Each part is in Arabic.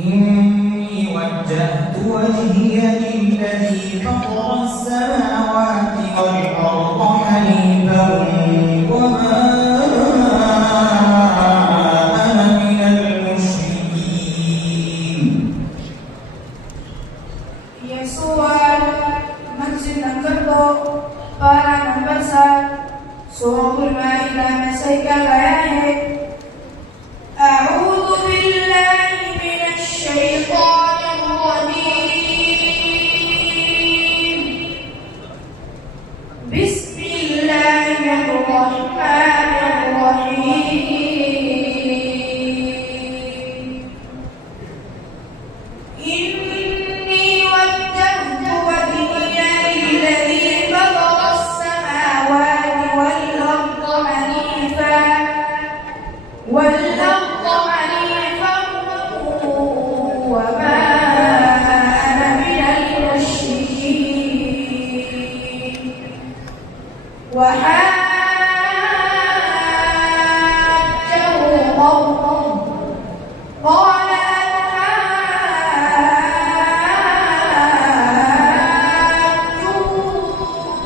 إني وجهت وجهي للذي فطر السماوات والأرض حنيفا وما أنا من المشركين. Yesuan Masjid number 2 para number 7 Surah Al-Ma'idah Masaikan ayat أعوذ بالله من الشيطان الرجيم بسم الله الرحمن الرحيم إني وجهت وجهي للذي فطر السماوات والأرض حنيفا وما أنا من المشركين. وحاجه قومه قال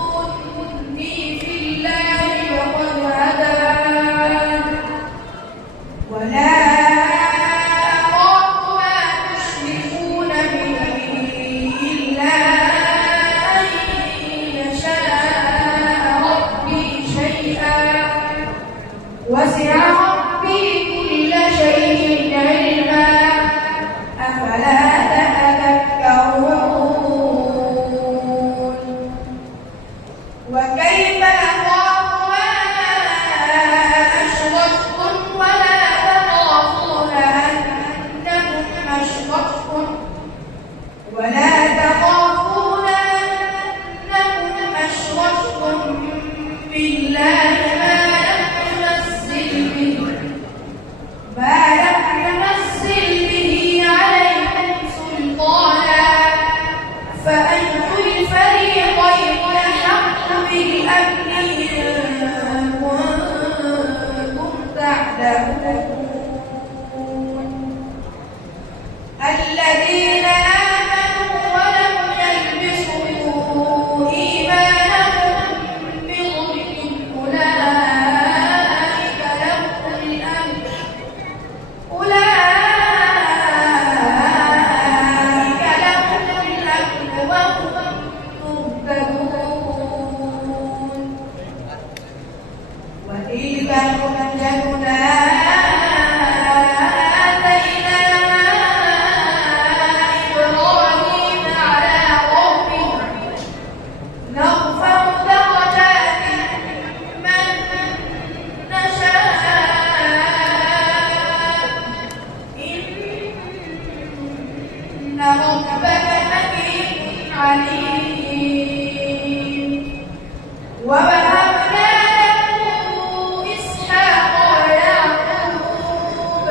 أتحاجوني في الله وقد هدان ولا وسع ربي كل شيء علما أفلا تتذكرون وكيف أخاف ما أشركتم ولا تخافون أنكم أشركتم بالله ما لم ينزل به عليكم سلطانا فأي الفريقين أحق بالأمن إن كنتم تعلمون الذين آمنوا ولم يلبسوا إيمانهم بظلم أولئك لهم الأمن وهم مهتدون وتلك حجتنا آتيناها إبراهيم على قومه نرفع درجات من نشاء إن ربك حكيم عليم ووهبنا له إسحاق ويعقوب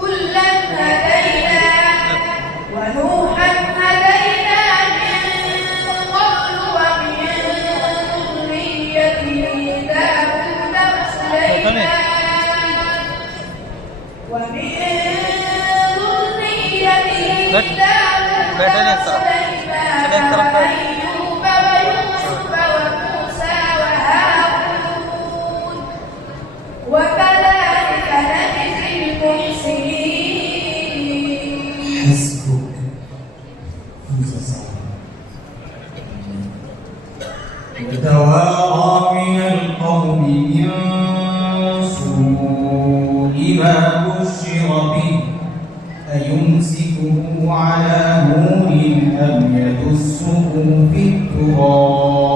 كلا هدينا ونوحا هدينا من قبل ومن ذريته داود وسليمان ومن أيوب ويوسف وموسى وهارون وكذلك نجزي المحسنين. حسبك توارى من القوم من سوء ما بشر به أيمسكه على هون أم يدسه في التراب